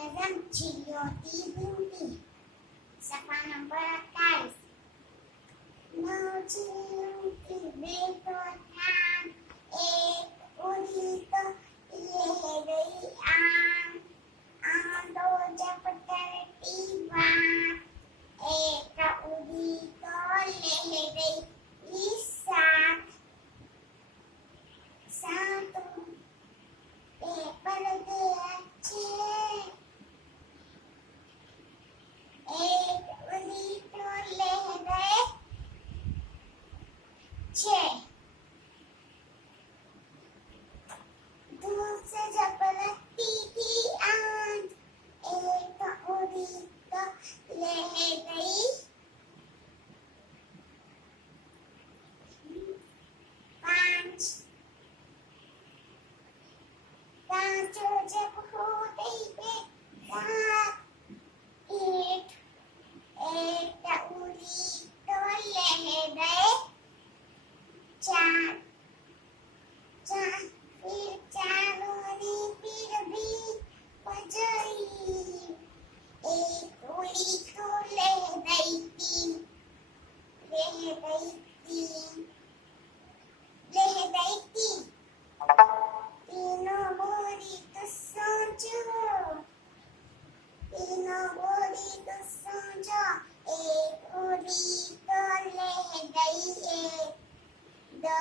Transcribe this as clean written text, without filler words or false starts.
नज़म चिल्योती ब्यूटी सफा नंबर 28 नौ चिल्योती देखो ध्यान एक उड़ी तो ले गई आन दो झपटती बात एक उड़ी तो ले गई साथ साथ पेपर दे अच्छे एक उड़ी तो ले गए छः धूप से झपकती थी आंख एक उड़ी तो ले गई पाँच पाँचों जब हो गई बेकार एक एक उड़ी तो ले गए चार चार फिर चारों ने फिर भी बजाई एक उड़ी तो ले गई तीन ले गई तीन ले गई तीन तीनों बोली तो सोचो तीनों बोली तो सोचो एक उड़ी तो ले गई एक दो